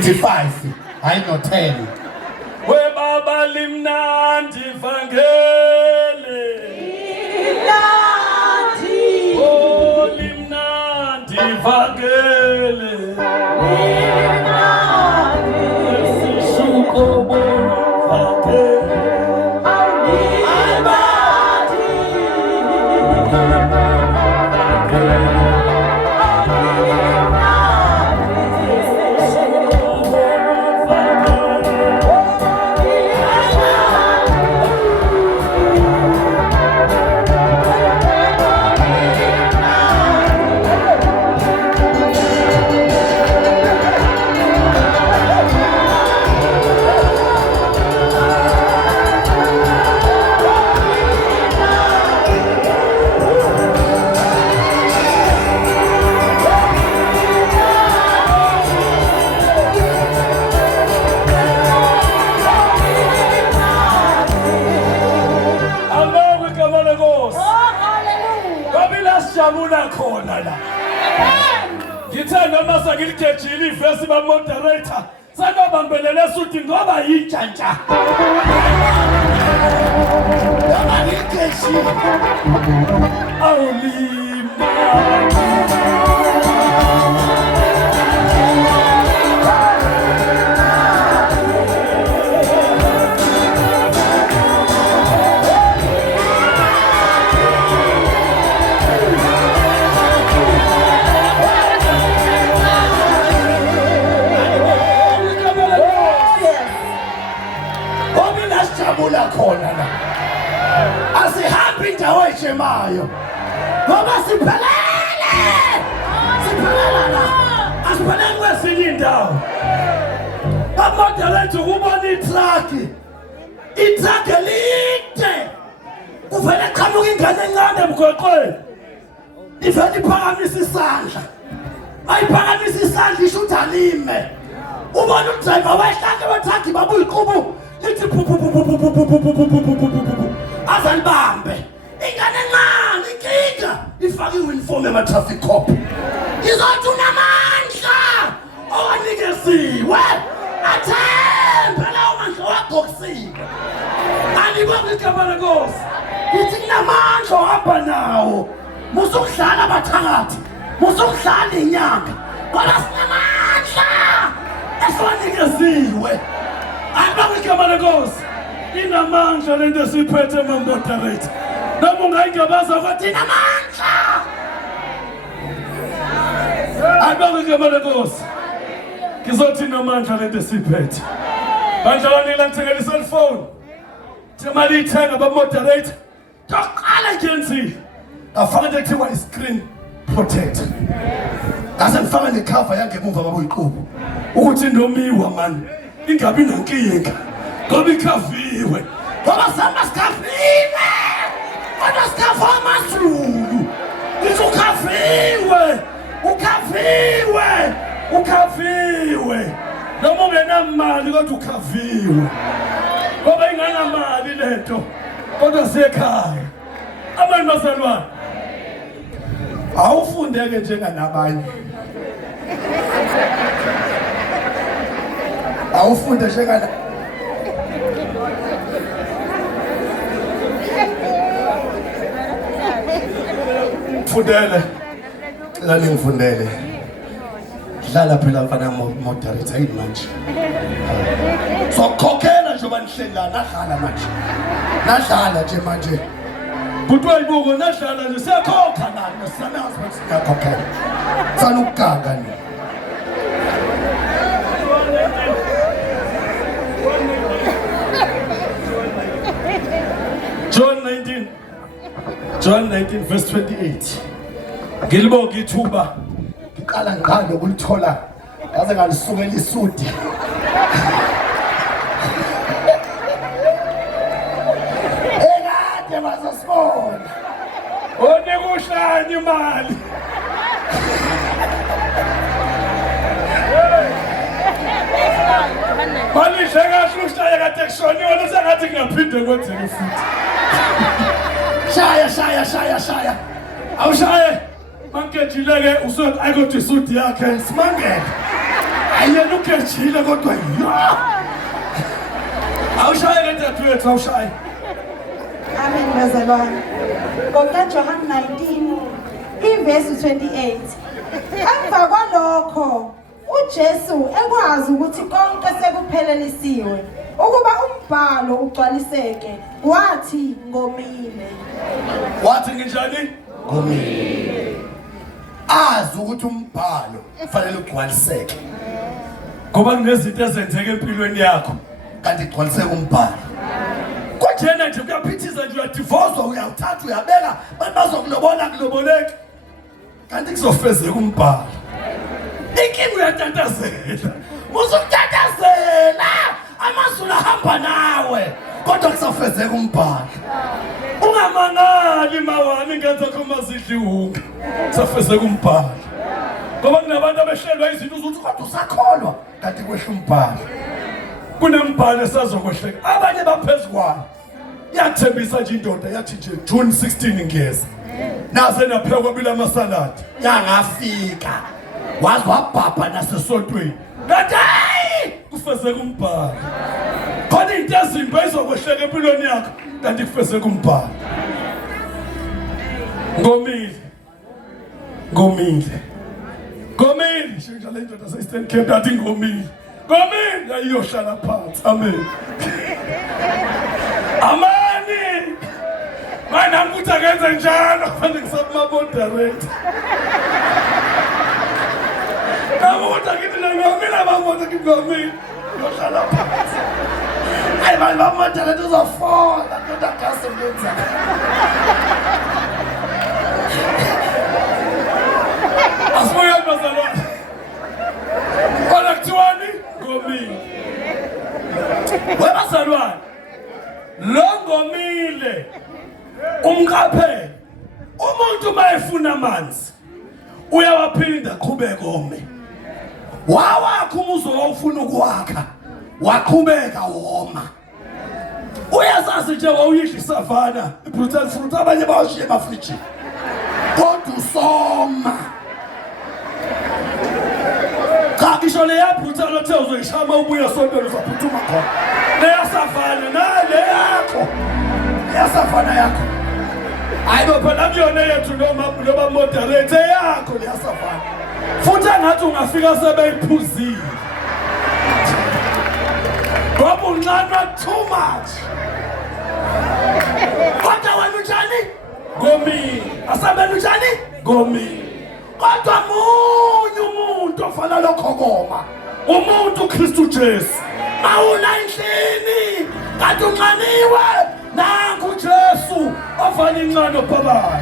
uthi 5 hayi no 10 webaba limnandi vangele Limnandi oh limnandi vangele Limnandi sishuko vangele Jamuna khona la ngithanda masa ngilithejile ivesi ba moderator sanobambelele suthi ngoba yijanja yaba ngikeshi awulimba khona la asihambi indawo eshemayo ngoba siphelele siphelela la asiphelele kwesinye indawo amoderator ukubona itruck elide kuvele qhamuka ingane encane emgwaqweni ivele iphakamisa isandla ayiphakamisa isandla isho ukuthi alime ubona udriver wayehlanga wetruck babuyiqubu lithi azalibambe ingane encane inkinga ifake iuniform ema-traffic cop izothi unamandla owanikeziwe athembe lawo mandla owagqokisiwe alibonge igama lenkosi ngithi kunamandla ohamba nawo musukudlala abathakathi musukudlala inyanga ngoba sinamandla esiwanikeziwe Alibonge igama lenkosi inamandla lento siphethe ma-moderator noma ungayingabaza ukuthi inamandla alibonge igama lenkosi ngizothi inamandla lento siphethe bandlawani la ngithengela i-cellphone imali iyithenga ba-moderator toqala ngenzile ngafaka into ekuthiwa i-screen protector ngase ngifaka nekhava yangemuva babuyiqubu ukuthi indomiwa mani ingabi nankinga ngoba ikhaviwe ngoba sihamba sikhaviwe kodwa sikhafa amaZulu ngithi ukhaviwe noma ungenamali kodwa ukhaviwe ngoba inganamali lento kodwa siyekhaya abantu bazalwane awufundeke njenganabanye awufunde njengana fundele la ngifundele dlala phela mfana moderator yini manje sokhokhela njengoba nihleli la nadlala manje nadlala nje manje butwa ibuko nadlala nje siyakhokha nani sanazi ukuthi siyakhokhela sana ukuganga ni John 19 verse 28 ngilibonga ithuba ngiqala ngalo kulithola ngaze ngalisukela isudi ekade bazosibona onekuhlanya imali balishe kahle uhlaya kade kushoniwe sengathi ngingaphinde kwenzeke futhi shaya awushaye Mankejileke usothi ayikho isudi yakhe simangele ayena ukejile kodwa awushaye ntathu yethu awushaye. Amen bazalwane. NgokaJohane 19 ivesi 28. Emva kwalokho uJesu ekwazi ukuthi konke sekuphelelisiwe ukuba umbhalo ugcwaliseke wathi ngomile. Wathi nginjani? Ngomile. Azi ukuthi umbhalo kufanele ugcwaliseke. Ngoba kunezinto ezenzeka empilweni yakho Kanti igcwaliseke umbhalo. kujena nje kuyaphithiza nje uyadivorce uyawuthatha uyabeka bazokulobona kuloboleki kanti kuzofezeka umbhalo. Inkinga uyatatazela uzokutatazela amazulu ahamba nawe Kodwa kusafezeka umbhalo. ungamangali mawami ngenza khoma zidliwunga safezeka umbhalo. Ngoba kunabantu abehlelwa izinto uzuthi kodwa Usakholwa kanti kwehla umbhalo. kunembhalo esazokwehleka abanye baphezukwayo yathembisa nje indoda yathi nje June 16 ngiyeza naze naphekwa bila masaladi Yangafika. Wazi wabhabha nasesontweni kanti hayi kufezeka umbhalo. Khona into ezimbi ezokwehleka empilweni yakho kanti kufezeka umbhalo. Ngomile shintsha le ndoda se-Eastern Cape athi ngomile ayiyohlala phansi. Amen. Amani manje angithi akenze njalo manje ngisakumamoderate namuthi akithi ngomile abamoda ngomile yohlala phansi. Hayi manje bamoderate uzofola ndoda kasebenza. Asibuye bazalwane. Kona kuthiwani ngomile. Webazalwane. Lo ngomile umqaphele. Umuntu mayefuna amanzi uyawaphinda qhubeka ome. Wawakha umuzo wawufuna ukuwakha waqhubeka woma. Uyazazi nje wawuyidla isavana ibrutal fruit abanye bawushiye emafrijini. Kodwa usoma. Cha ngisho le yabrutal othe uzoyishama ubuya sontweni uzaphuthuma khona. Leyasavana nale yakho. Yasafana yakho. Hayi bo phela kuyona yethu noma moderate yakho leyasavana. Futhi angathi ungafika sebeyiphuzile. Ngoba uncane too much. Kodwa wena unjani? Ngomile. Asabela unjani? Ngomile. Kodwa munye umuntu ofana lokho koma. Umuntu uKristu Jesu. Mawula endlini. Kanti unxaniwe. Nangu Jesu ofana incane ophabayo.